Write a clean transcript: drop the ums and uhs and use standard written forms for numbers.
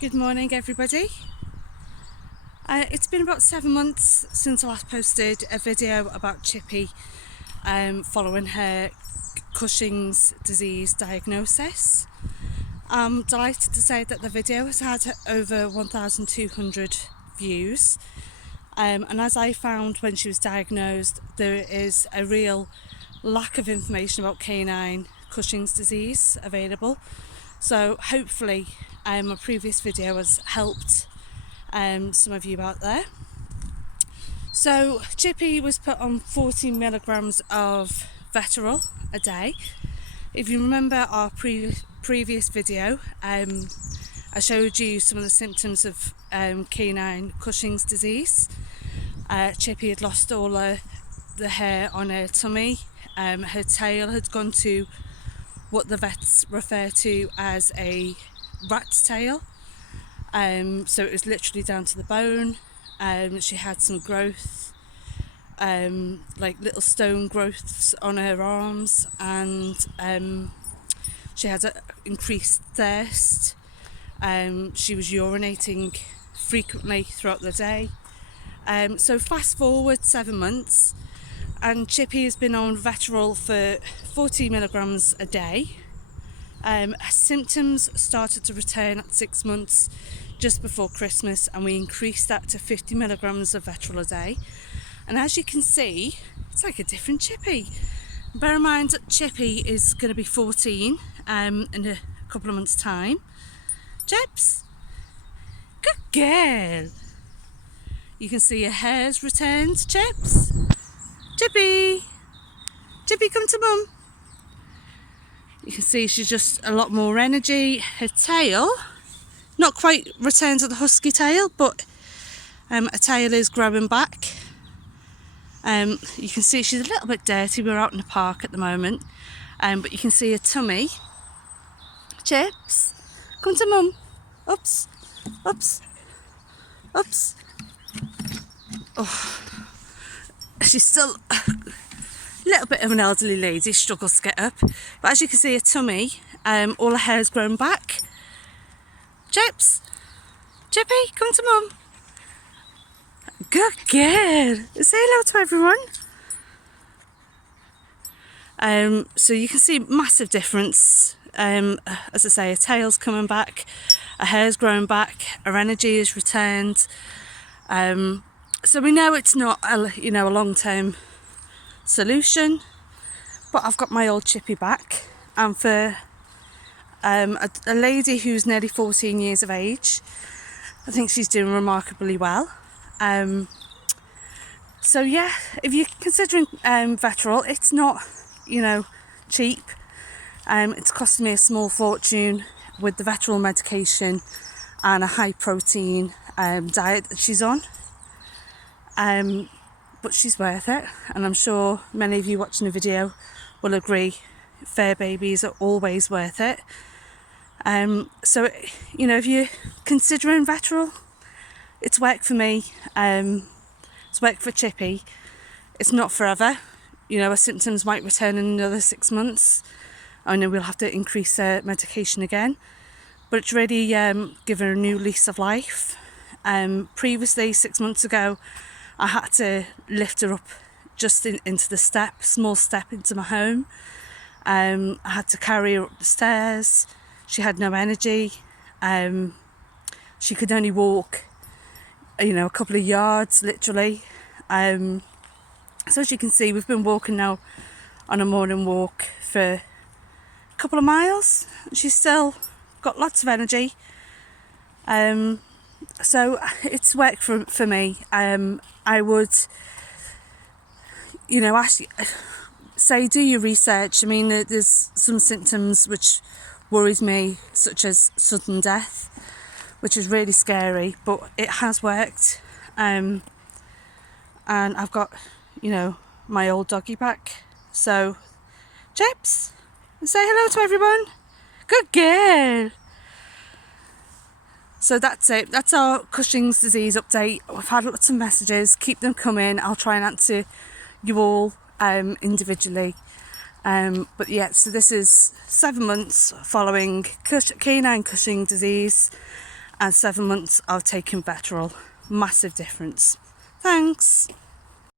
Good morning, everybody. It's been about 7 months since I last posted a video about Chippy following her Cushing's disease diagnosis. I'm delighted to say that the video has had over 1,200 views. And as I found when she was diagnosed, there is a real lack of information about canine Cushing's disease available. So hopefully my previous video has helped some of you out there. So Chippy was put on 14 milligrams of Veterol a day. If you remember our previous video, I showed you some of the symptoms of canine Cushing's disease. Chippy had lost all the hair on her tummy. Her tail had gone to what the vets refer to as a rat's tail. So it was literally down to the bone. She had some growth, like little stone growths on her arms, and she had increased thirst. She was urinating frequently throughout the day. So fast forward 7 months, and Chippy has been on Veterol for 40 milligrams a day. Her symptoms started to return at 6 months just before Christmas, and we increased that to 50 milligrams of Veterol a day. And as you can see, it's like a different Chippy. Bear in mind that Chippy is going to be 14 in a couple of months' time. Chips, good girl. You can see her hair's returned. Chips, Chippy, Chippy, come to mum. You can see she's just a lot more energy. Her tail, not quite returned to the husky tail, but her tail is growing back. You can see she's a little bit dirty. We're out in the park at the moment, but you can see her tummy. Chips, come to mum. Oops, oops, oops. Oh, she's still a little bit of an elderly lady, struggles to get up. But as you can see, her tummy, all her hair's grown back. Chips, Chippy, come to mum. Good girl. Say hello to everyone. So you can see massive difference. As I say, her tail's coming back, her hair's growing back, her energy is returned. So we know it's not a long-term solution, but I've got my old Chippy back, and for a lady who's nearly 14 years of age, I think she's doing remarkably well. So yeah, if you're considering Veterol, it's not cheap. It's costing me a small fortune with the Veterol medication and a high protein diet that she's on. But she's worth it, and I'm sure many of you watching the video will agree, fur babies are always worth it. So if you're considering Veterol, it's worked for me, it's worked for Chippy. It's not forever, her symptoms might return in another 6 months. I know we'll have to increase her medication again, but it's really given her a new lease of life. Previously, 6 months ago, I had to lift her up just into the small step into my home. I had to carry her up the stairs. She had no energy. She could only walk, a couple of yards, literally. So as you can see, we've been walking now on a morning walk for a couple of miles. She's still got lots of energy. So it's worked for me. I would, actually say do your research. I mean, there's some symptoms which worries me, such as sudden death, which is really scary, but it has worked. And I've got, my old doggy back. So, Chips, say hello to everyone. Good girl. So that's it. That's our Cushing's disease update. We've had lots of messages. Keep them coming. I'll try and answer you all individually. But yeah, so this is 7 months following canine Cushing disease, and 7 months of taking Veterol. Massive difference. Thanks.